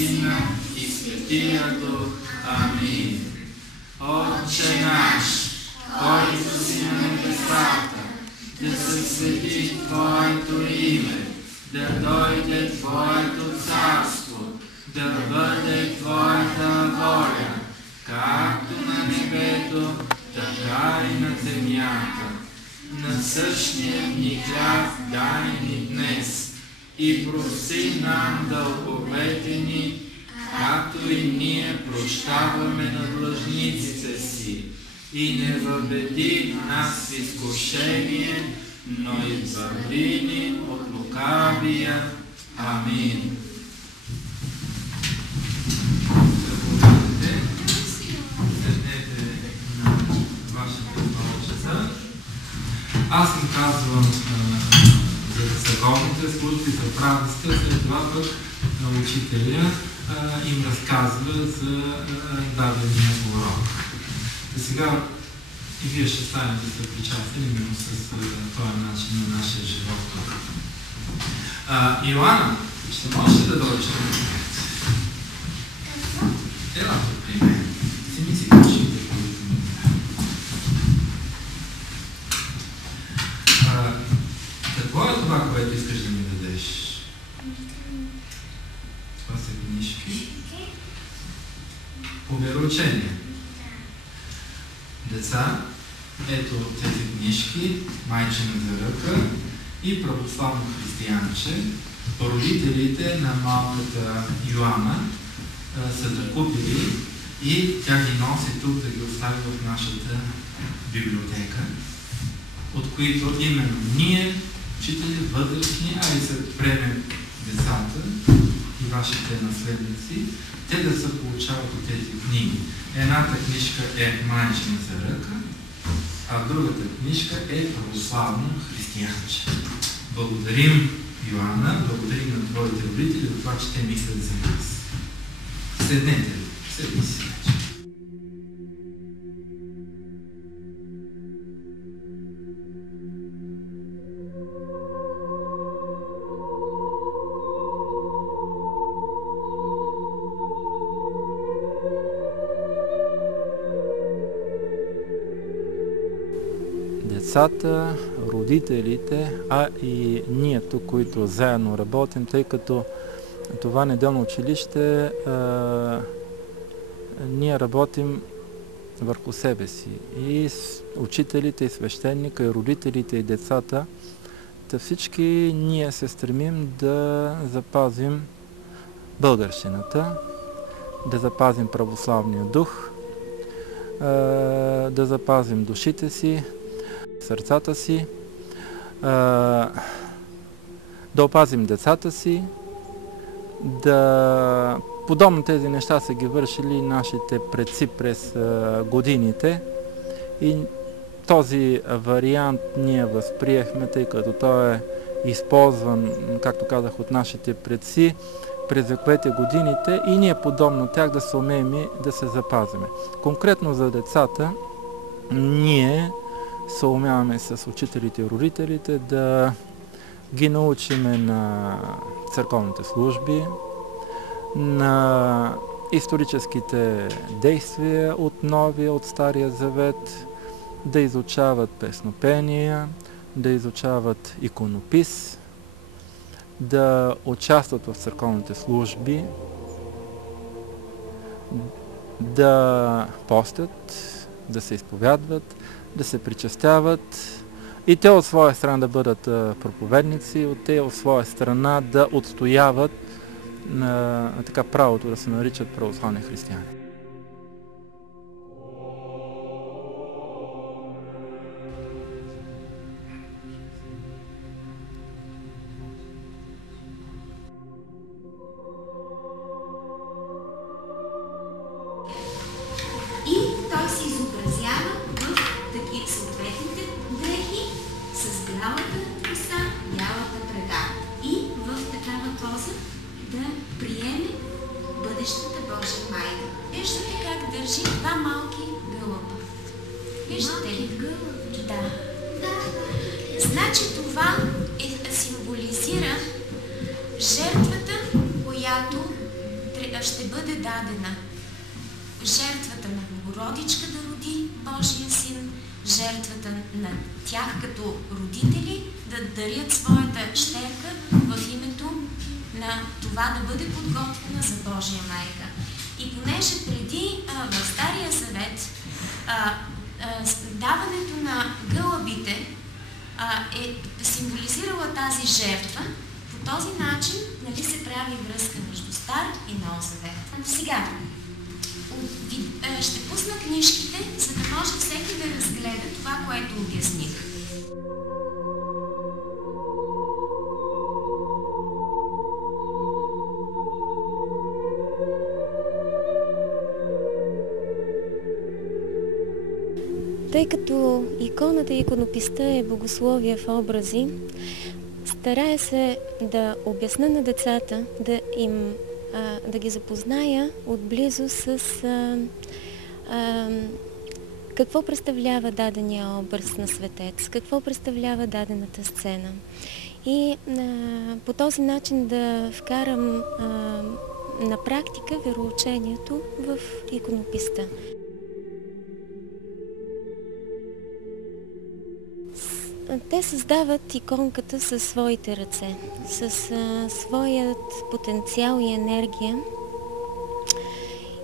Сина и Светия Дух. Амин. Отче наш, който си на небесата, да се свети Твоето име, да дойде Твоето царство, да бъде Твоята воля, както на небето, така и на земята. Насъщния ни хляб дай ни днес и прости нам дълговете ни, както и ние прощаваме на длъжниците си. И не въведи нас в изкушение, но избави ни от лукавия. Амин. Аз им казвам за църковните служби, за правдите, след това пък учителя им разказва за дадения урок. И сега и вие ще станете съпричастни именно с този начин на нашия живот тук. Йоанна, ще можеш да дойдеш на мен? Ела тук при мен. Вземи си книжите, които ми. Какво е това, което искаш да ми дадеш? Това са книжки. По вероучение. Деца, ето тези книжки, Майчина за ръка и Православно християнче. Родителите на малката Йоанна са закупили и тя ги носи тук да ги остави в нашата библиотека, от които именно ние, учители, възрастни, а и се приемем децата и вашите наследници, те да се получават от тези книги. Едната книжка е Майчина за ръка, а другата книжка е Православно християнче. Благодарим, Йоанна, благодарим на твоите родители за това, че те мислят за нас. Седнете, седни си вече. Децата, родителите, а и ние тук, които заедно работим, тъй като това неделно училище, ние работим върху себе си. И учителите, и свещеника, и родителите, и децата, да всички ние се стремим да запазим българщината, да запазим православния дух, да запазим душите си, сърцата си, да опазим децата си, да подобно тези неща са ги вършили нашите предци през годините и този вариант ние възприехме, тъй като той е използван, както казах, от нашите предци през вековете годините и ние подобно тях да се умеем да се запазиме. Конкретно за децата, ние се умяваме с учителите и родителите да ги научиме на църковните служби, на историческите действия от Новия, от Стария Завет, да изучават песнопения, да изучават иконопис, да участват в църковните служби, да постят, да се изповядват, да се причастяват и те от своя страна да бъдат проповедници, те от своя страна да отстояват така правото да се наричат православни християни. Значи това символизира жертвата, която ще бъде дадена жертвата на Богородичка да роди Божия син, жертвата на тях като родители да дарят своята щерка в името на това да бъде подготвена за Божия майка. И понеже преди в Стария Завет даването на гълъбите е символизирала тази жертва, по този начин се прави връзка между Стар и Нов Завет. Сега ще пусна книжките, за да може всеки да разгледа това, което обясних. Тъй като иконата и иконописта е богословие в образи, старая се да обясня на децата, да ги запозная отблизо с какво представлява дадения образ на светец, какво представлява дадената сцена. И по този начин да вкарам на практика вероучението в иконописта. Те създават иконката със своите ръце, с своят потенциал и енергия.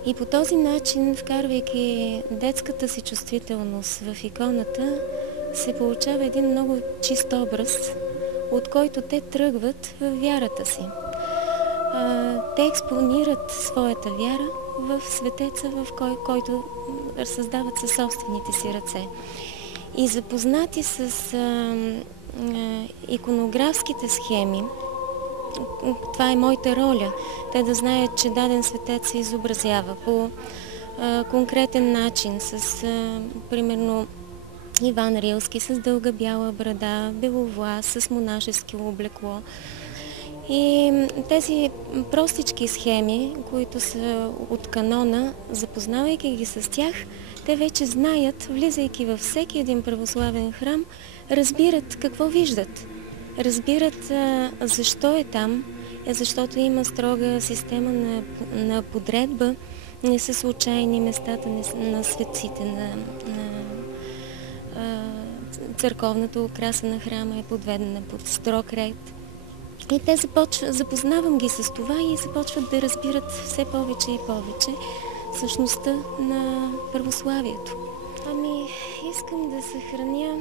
И по този начин, вкарвайки детската си чувствителност в иконата, се получава един много чист образ, от който те тръгват в вярата си. Те експонират своята вяра в светеца, в който създават със собствените си ръце. И запознати с иконографските схеми, това е моята роля, те да знаят, че даден светец се изобразява по конкретен начин, с примерно Иван Рилски с дълга бяла брада, беловлас, с монашеско облекло. И тези простички схеми, които са от канона, запознавайки ги с тях, те вече знаят, влизайки във всеки един православен храм, разбират какво виждат. Разбират защо е там, защото има строга система на подредба, не са случайни местата на светците, на църковната украса на храма е подведена под строг ред. И те запознавам ги с това и започват да разбират все повече и повече същността на православието. Искам да съхраня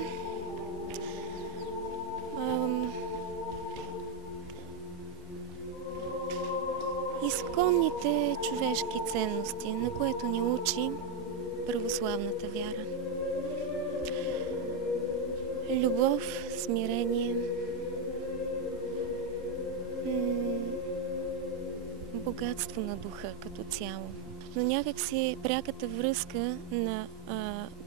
изконните човешки ценности, на което ни учи православната вяра. Любов, смирение, богатство на духа като цяло. Но някакси пряката връзка на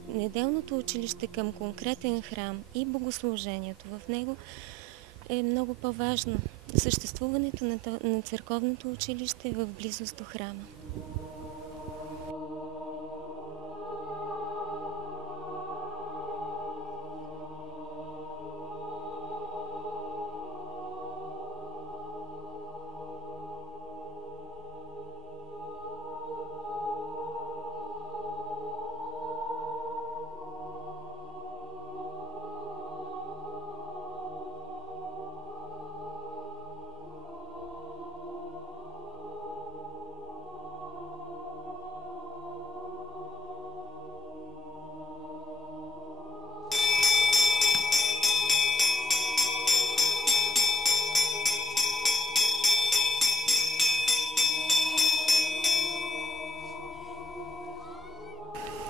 неделното училище към конкретен храм и богослужението в него е много по-важно. Съществуването на църковното училище в близост до храма.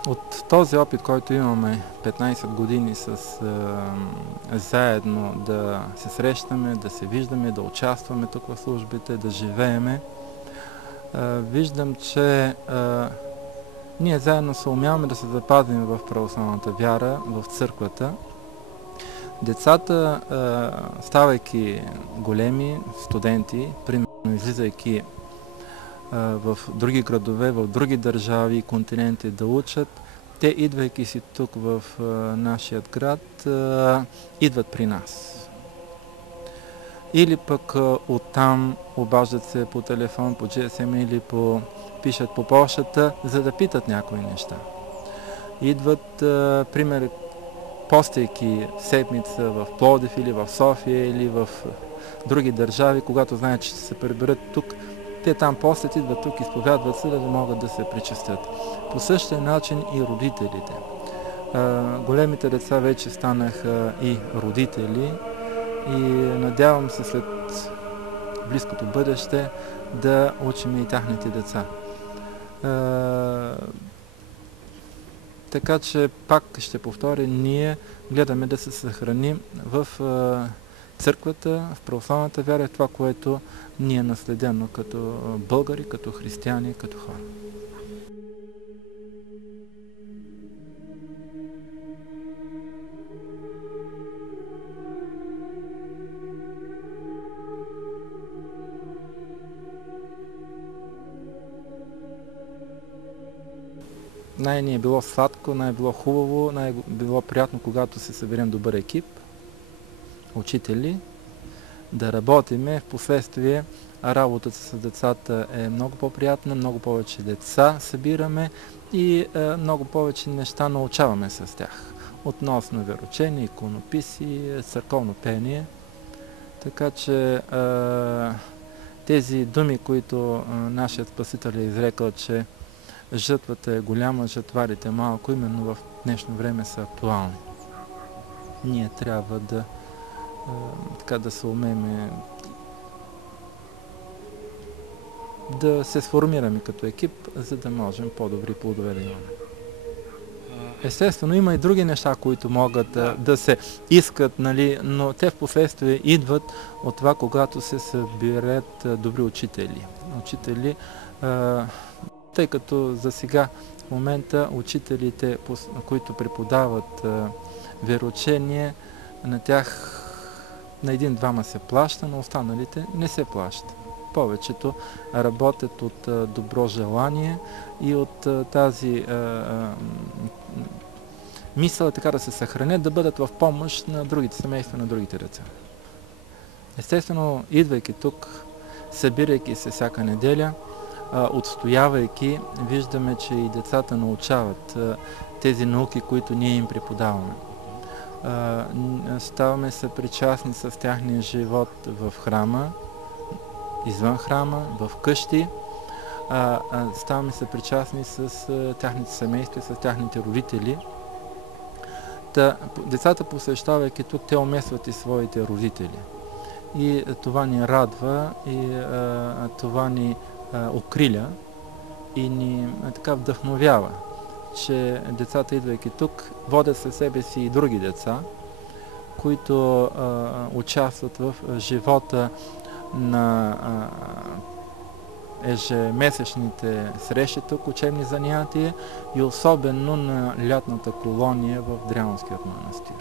От този опит, който имаме 15 години заедно да се срещаме, да се виждаме, да участваме тук в службите, да живееме, виждам, че ние заедно се умяваме да се запазим в православната вяра, в църквата. Децата, ставайки големи студенти, примерно излизайки в други градове, в други държави и континенти да учат, те, идвайки си тук в нашия град, идват при нас. или пък оттам обаждат се по телефон, по GSM или пишат по почтата, за да питат някои неща. Идват, пример, постейки седмица в Пловдив или в София или в други държави, когато знаят, че ще се приберат тук, те там постят, идват тук, изповядват се, да могат да се причастят. По същия начин и родителите. Големите деца вече станаха и родители и надявам се след близкото бъдеще да учим и тяхните деца. Така че, пак ще повторя, ние гледаме да се съхраним в църквата, в православната вяра, това, което ни е наследено като българи, като християни, като хора. Най-ни е било сладко, най-било хубаво, най-било приятно, когато се съберем добър екип, учители, да работиме. Впоследствие работата с децата е много по-приятна, много повече деца събираме и много повече неща научаваме с тях. Относно вероучение, иконописи, църковно пение. Така че тези думи, които нашият Спасител е изрекал, че жътвата е голяма, жътварите малко, именно в днешно време са актуални. Ние трябва да се умеем да се сформираме като екип, за да можем по-добри плодове да имаме. Естествено, има и други неща, които могат да се искат, нали, но те в последствие идват от това, когато се събират добри учители. Тъй като за сега в момента учителите, които преподават вероучение, на тях на един-двама се плаща, на останалите не се плаща. Повечето работят от добро желание и от тази мисъл, така да се съхранят, да бъдат в помощ на другите семейства, на другите деца. Естествено, идвайки тук, събирайки се всяка неделя, отстоявайки, виждаме, че и децата научават тези науки, които ние им преподаваме. Ставаме съпричастни с тяхния живот в храма, извън храма, в къщи. Ставаме съпричастни с тяхните семейства, с тяхните родители. Децата, посещавайки тук, те умесват и своите родители. И това ни радва, и това ни окриля и ни така вдъхновява, че децата, идвайки тук, водят със себе си и други деца, които участват в живота на ежемесечните срещи тук, учебни занятия и особено на лятната колония в Дряновският манастир.